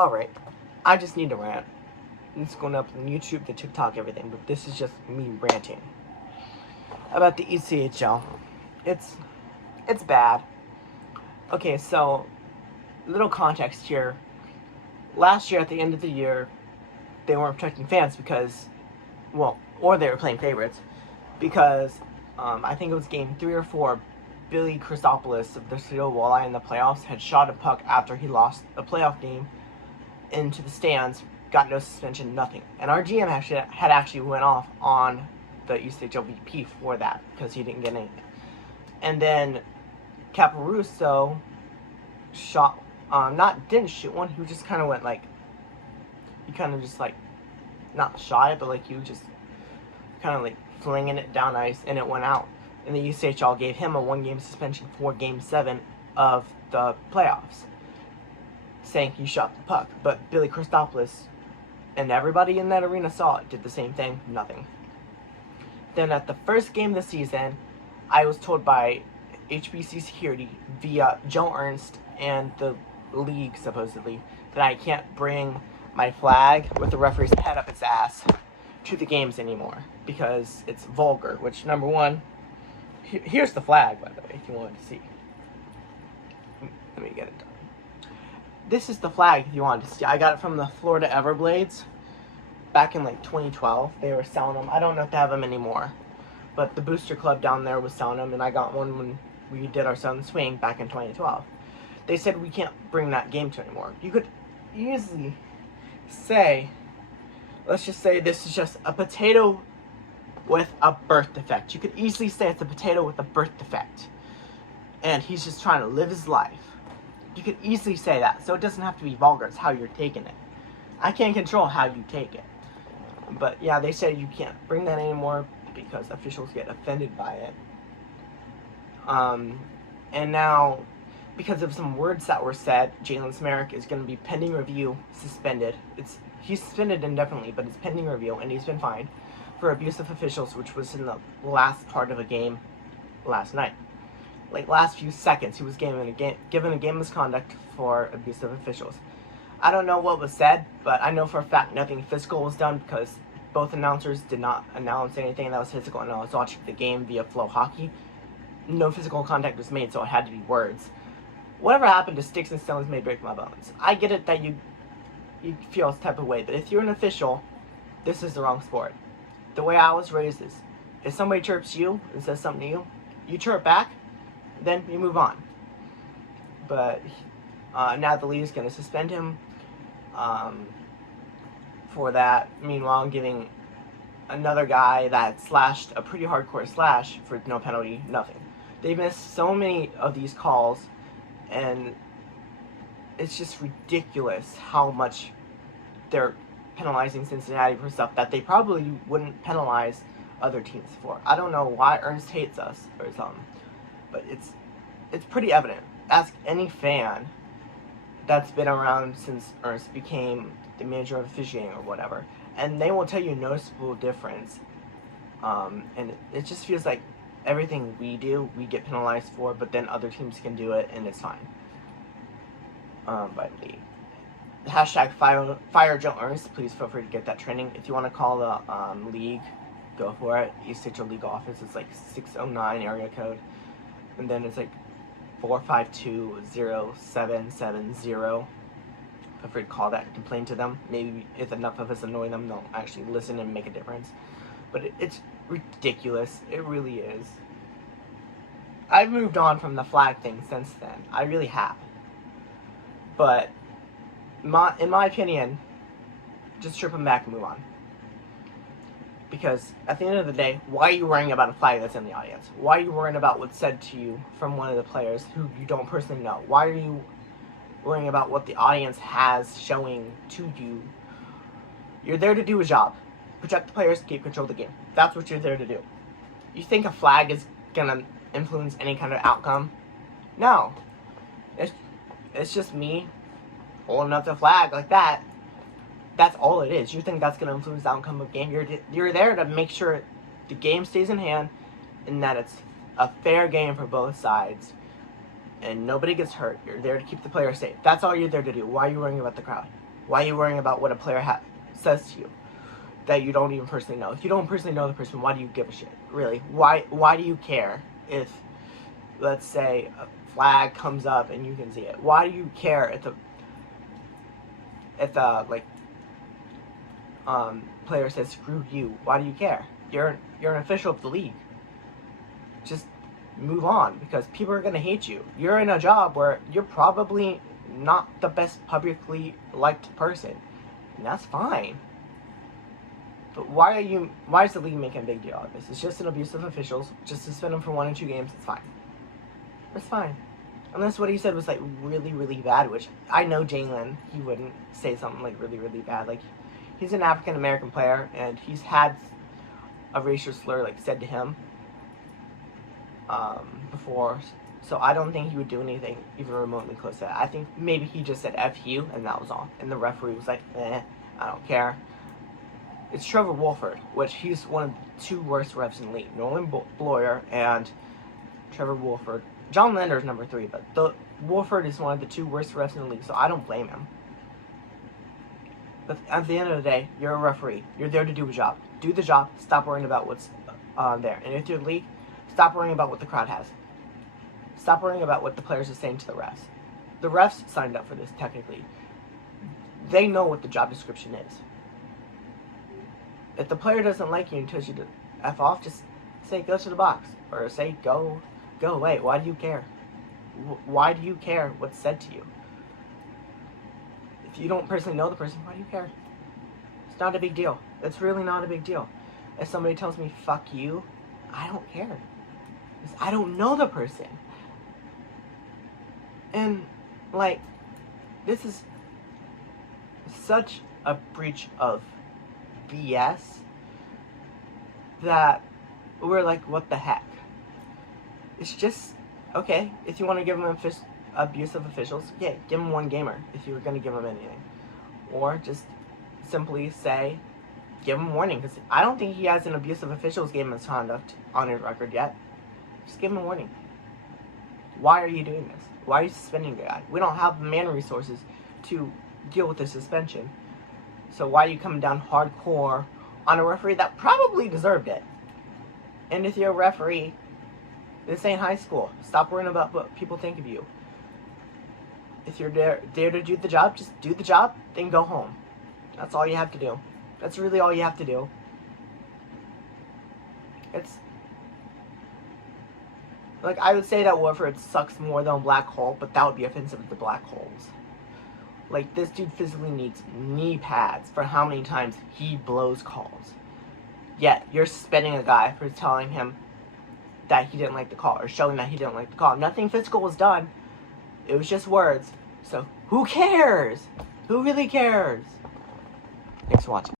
Alright, I just need to rant. It's going up on YouTube, the TikTok, everything, but this is just me ranting about the ECHL. It's bad. Okay, so, little context here. Last year, at the end of the year, they weren't protecting fans because, well, or they were playing favorites, because I think it was game 3 or 4, Billy Christopoulos of the Steel Walleye in the playoffs had shot a puck after he lost a playoff game into the stands, got no suspension, nothing. And our GM actually went off on the ECHL VP for that because he didn't get anything. And then Caparuso shot, didn't shoot one, he just kind of went like, he kind of just like, not shot it, but like he was just kind of like flinging it down ice, and it went out. And the ECHL gave him a 1-game suspension for Game 7 of the playoffs, saying he shot the puck. But Billy Christopoulos and everybody in that arena saw it, did the same thing, nothing. Then at the first game of the season, I was told by HBC security via Joe Ernst and the league, supposedly, that I can't bring my flag with the referee's head up its ass to the games anymore because it's vulgar, which, number one, here's the flag, by the way, if you wanted to see. Let me get it done. This is the flag if you wanted to see. I got it from the Florida Everblades back in like 2012. They were selling them. I don't know if they have them anymore, but the Booster Club down there was selling them, and I got one when we did our Southern Swing back in 2012. They said we can't bring that game to anymore. You could easily say, let's just say this is just a potato with a birth defect. You could easily say it's a potato with a birth defect, and he's just trying to live his life. You could easily say that, so it doesn't have to be vulgar. It's how you're taking it. I can't control how you take it. But yeah, they said you can't bring that anymore because officials get offended by it. And now, because of some words that were said, Jalen Smerrick is going to be pending review, suspended. He's suspended indefinitely, but it's pending review, and he's been fined for abuse of officials, which was in the last part of a game last night. Like, last few seconds, he was given a game misconduct for abuse of officials. I don't know what was said, but I know for a fact nothing physical was done because both announcers did not announce anything that was physical, and I was watching the game via Flow Hockey. No physical contact was made, so it had to be words. Whatever happened to sticks and stones may break my bones. I get it that you feel this type of way, but if you're an official, this is the wrong sport. The way I was raised is, if somebody chirps you and says something to you, you chirp back, then you move on. But now the league is going to suspend him for that. Meanwhile, giving another guy that slashed a pretty hardcore slash for no penalty, nothing. They missed so many of these calls, and it's just ridiculous how much they're penalizing Cincinnati for stuff that they probably wouldn't penalize other teams for. I don't know why Ernst hates us or something, but it's pretty evident. Ask any fan that's been around since Ernst became the manager of officiating or whatever, and they will tell you noticeable difference. And it just feels like everything we do, we get penalized for, but then other teams can do it, and it's fine. By the league. Hashtag fire Joe Ernst. Please feel free to get that training. If you want to call the league, go for it. ECHL league office. It's like 609 area code, and then it's like 452-0770. Feel free to call that and complain to them. Maybe if enough of us annoy them, they'll actually listen and make a difference. But it's ridiculous. It really is. I've moved on from the flag thing since then. I really have. But in my opinion, just strip them back and move on. Because at the end of the day, why are you worrying about a flag that's in the audience? Why are you worrying about what's said to you from one of the players who you don't personally know? Why are you worrying about what the audience has showing to you? You're there to do a job. Protect the players, keep control of the game. That's what you're there to do. You think a flag is gonna influence any kind of outcome? No. It's just me holding up the flag like that. That's all it is. You think that's gonna influence the outcome of the game? You're there to make sure the game stays in hand and that it's a fair game for both sides and nobody gets hurt. You're there to keep the players safe. That's all you're there to do. Why are you worrying about the crowd? Why are you worrying about what a player says to you that you don't even personally know? If you don't personally know the person, why do you give a shit? Really? Why do you care if, let's say, a flag comes up and you can see it? Why do you care if the player says screw you? Why do you care? You're an official of the league. Just move on, because people are gonna hate you. You're in a job where you're probably not the best publicly liked person, and that's fine. But why is the league making a big deal out of this? It's just an abuse of officials. Just suspend them for 1 or 2 games. It's fine. It's fine. Unless what he said was like really, really bad, which I know Jalen, he wouldn't say something like really, really bad. Like, he's an African American player, and he's had a racial slur like said to him before, so I don't think he would do anything even remotely close to that. I think maybe he just said F you, and that was all. And the referee was like, I don't care. It's Trevor Wolford, which he's one of the 2 worst refs in the league. Nolan Bloyer and Trevor Wolford. John Lender's number 3, but Wolford is one of the 2 worst refs in the league, so I don't blame him. But at the end of the day, you're a referee. You're there to do a job. Do the job. Stop worrying about what's there. And if you're the league, stop worrying about what the crowd has. Stop worrying about what the players are saying to the refs. The refs signed up for this, technically. They know what the job description is. If the player doesn't like you and tells you to F off, just say go to the box. Or say go away. Why do you care? Why do you care what's said to you? If you don't personally know the person, why do you care? It's not a big deal. It's really not a big deal. If somebody tells me fuck you, I don't care. Because I don't know the person. And, like, this is such a breach of BS that we're like, what the heck? It's just, okay, if you want to give them abusive officials, yeah, give them 1 gamer if you were going to give them anything. Or just simply say, give him warning, because I don't think he has an abusive officials game misconduct on his record yet. Just give him a warning. Why are you doing this? Why are you suspending the guy? We don't have the man resources to deal with the suspension. So why are you coming down hardcore on a referee that probably deserved it? And if you're a referee, this ain't high school. Stop worrying about what people think of you. If you're there to do the job, just do the job, then go home. That's all you have to do. That's really all you have to do. It's like, I would say that Wolford sucks more than a black hole, but that would be offensive to black holes. Like, this dude physically needs knee pads for how many times he blows calls. Yet, you're suspending a guy for telling him that he didn't like the call, or showing that he didn't like the call. Nothing physical was done. It was just words. So, who cares? Who really cares? Thanks for watching.